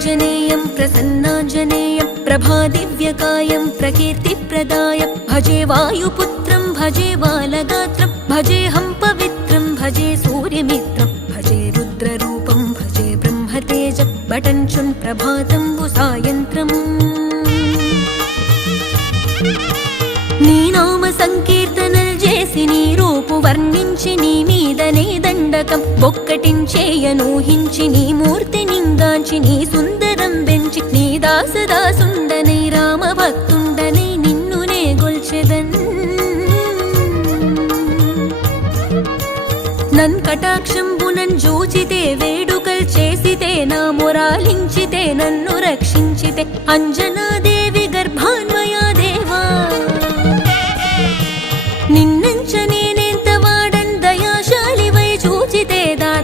प्रसन्नाञ्जनेयं प्रसन्नाञ्जनेयं प्रभादिव्यकायं प्रकीर्तिप्रदाय भजे वायुपुत्रं भजे बालगात्रं भजेऽहं पवित्रं भजे सूर्यमित्रं भजे रुद्ररूपं भजे ब्रह्मतेजं बटञ्चुन् प्रभातं सायन्त्रम् నీ నామ సంకీర్తనలు చేసి నీ రూపు వర్ణించి నీ మీదనే దండకం ఒక్కటించేయనూహించి నీ మూర్తి నింగాంచి నీ సుందరం పెంచి నీ దాసదాసుండనై రామభక్తుండనై నిన్నునే గొల్చెదన్ నన్ కటాక్షంబునన్ జూచితే వేడుకల్ చేసితే నా మొరాలించితే నన్ను రక్షించితే అంజనాదేవి